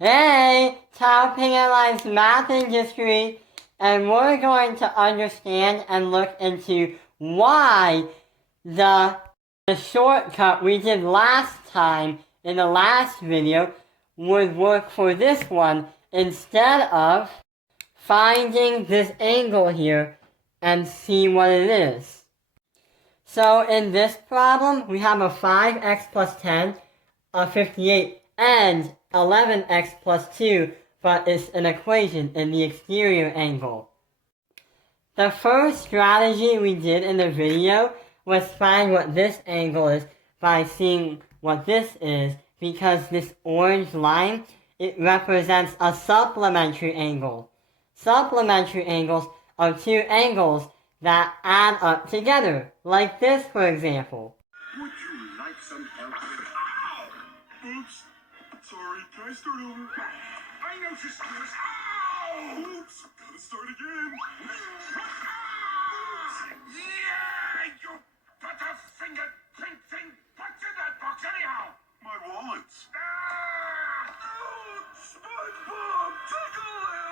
Hey, Top analyze math and history, and we're going to understand and look into why the shortcut we did last time in the last video would work for this one instead of finding this angle here and see what it is. So in this problem, we have a 5x plus 10, a 58, and 11x plus 2, but it's an equation in the exterior angle. The first strategy we did in the video was find what this angle is by seeing what this is, because this orange line, it represents a supplementary angle. Supplementary angles are two angles that add up together, like this for example. Would you like some help? Ow! Oops. Sorry, can I start over? I noticed this. Ow! Oops. Gotta start again. Yeah! You butterfingered pink thing! What's in that box anyhow? My wallet. SpongeBob! Tickle him!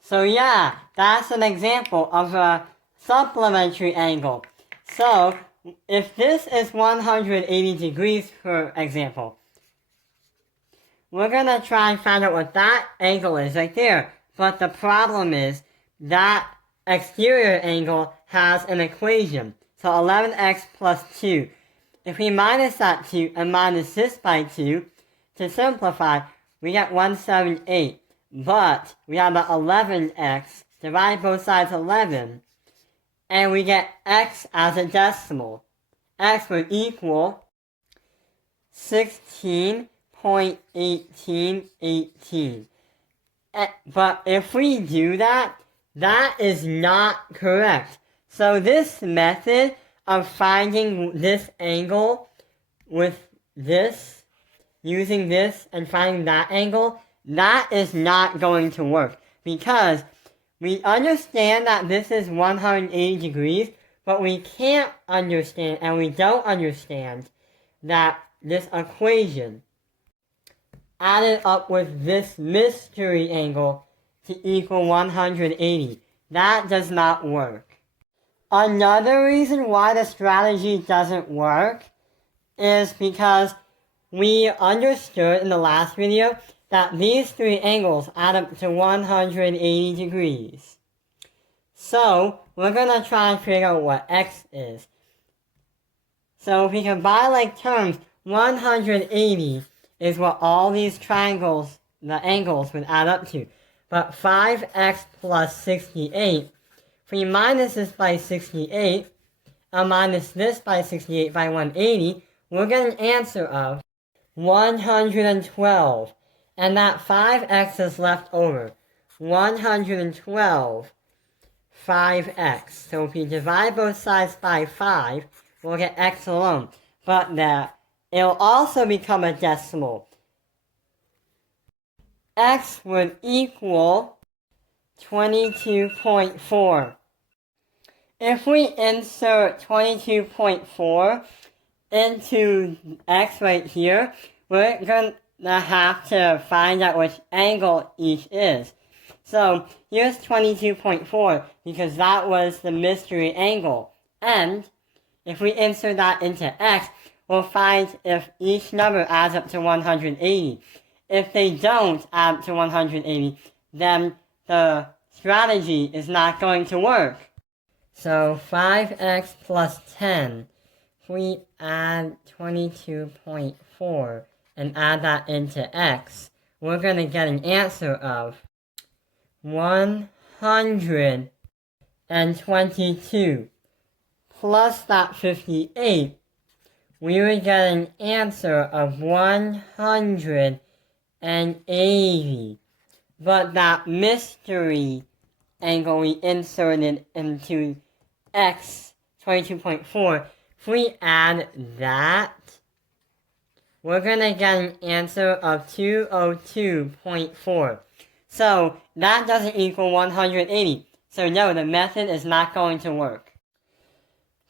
So yeah, that's an example of a supplementary angle. So if this is 180 degrees, for example, we're gonna try and find out what that angle is right there. But the problem is that exterior angle has an equation. So 11x plus 2. If we minus that 2 and minus this by 2, to simplify, we get 178. But we have the 11x, divide both sides 11, and we get x as a decimal. X would equal 16.1818. But if we do that, that is not correct. So this method of finding this angle with this, using this and finding that angle, that is not going to work, because we understand that this is 180 degrees, but we can't understand, and we don't understand, that this equation added up with this mystery angle to equal 180. That does not work. Another reason why the strategy doesn't work is because we understood in the last video that these three angles add up to 180 degrees. So we're gonna try and figure out what x is. So if we combine like terms, 180 is what all these triangles, the angles, would add up to. But 5x plus 68, if we minus this by 68, and minus this by 68 by 180, we'll get an answer of 112. And that 5x is left over. 112, 5x. So if we divide both sides by 5, we'll get x alone. But it'll also become a decimal. X would equal 22.4. If we insert 22.4 into x right here, we're going to have to find out which angle each is. So here's 22.4 because that was the mystery angle. And if we insert that into x, we'll find if each number adds up to 180. If they don't add up to 180, then the strategy is not going to work. So 5x plus 10, if we add 22.4, and add that into x, we're going to get an answer of 122. Plus that 58, we would get an answer of 180. But that mystery angle we inserted into x, 22.4, if we add that, we're going to get an answer of 202.4. So that doesn't equal 180. So no, the method is not going to work.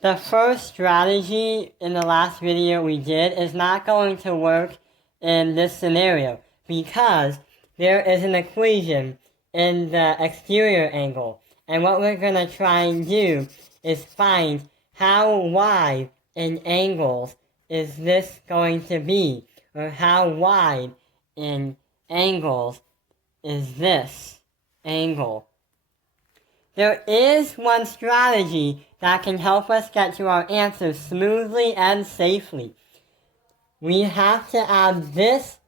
the first strategy in the last video we did is not going to work in this scenario because there is an equation in the exterior angle. And what we're going to try and do is find how wide in angles is this going to be, or how wide in angles is this angle. There is one strategy that can help us get to our answer smoothly and safely. We have to add this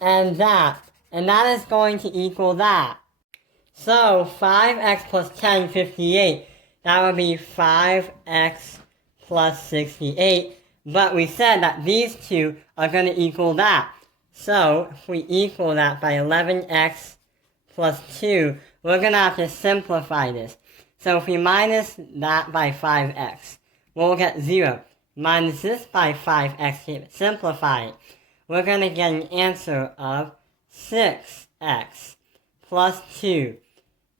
and that is going to equal that. So 5x plus 10, 58, that would be 5x plus 68, but we said that these two are going to equal that. So if we equal that by 11x plus 2, we're going to have to simplify this. So if we minus that by 5x, we'll get 0. Minus this by 5x to simplify it. We're going to get an answer of 6x plus 2.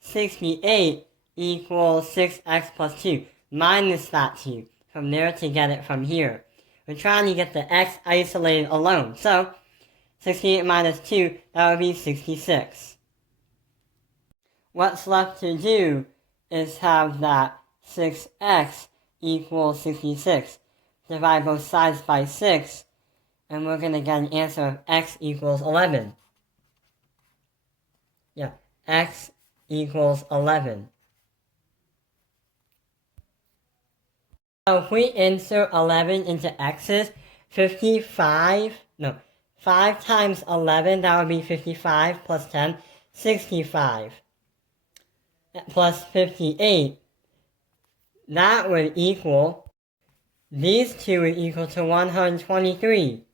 68 equals 6x plus 2. Minus that 2 from there to get it from here. We're trying to get the x isolated alone. So 68 minus 2, that would be 66. What's left to do is have that 6x equals 66. Divide both sides by 6, and we're going to get an answer of x equals 11. Yeah, x equals 11. So if we insert 11 into x's, 5 times 11, that would be 55 plus 10, 65. Plus 58, that would equal, these two would equal to 123.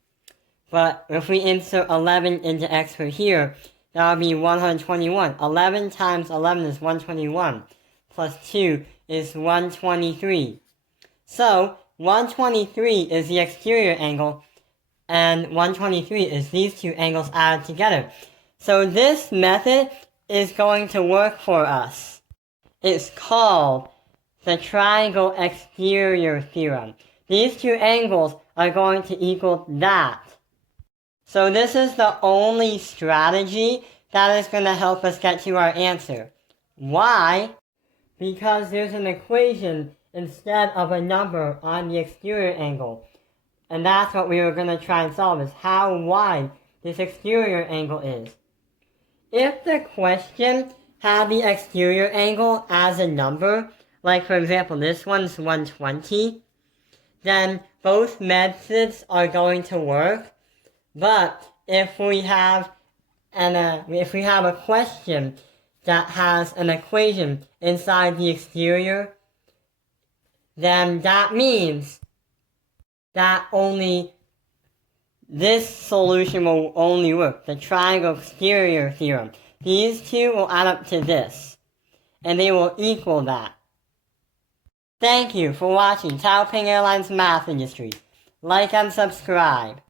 But if we insert 11 into x for here, that would be 121. 11 times 11 is 121. Plus 2 is 123. So 123 is the exterior angle, and 123 is these two angles added together. So this method is going to work for us. It's called the triangle exterior theorem. These two angles are going to equal that. So this is the only strategy that is going to help us get to our answer. Why? Because there's an equation instead of a number on the exterior angle. And that's what we were going to try and solve, is how wide this exterior angle is. If the question had the exterior angle as a number, like for example this one's 120, then both methods are going to work. But if we have a question that has an equation inside the exterior, then that means that only this solution will only work, the triangle exterior theorem. These two will add up to this, and they will equal that. Thank you for watching Taoping Airlines Math Industry. Like and subscribe.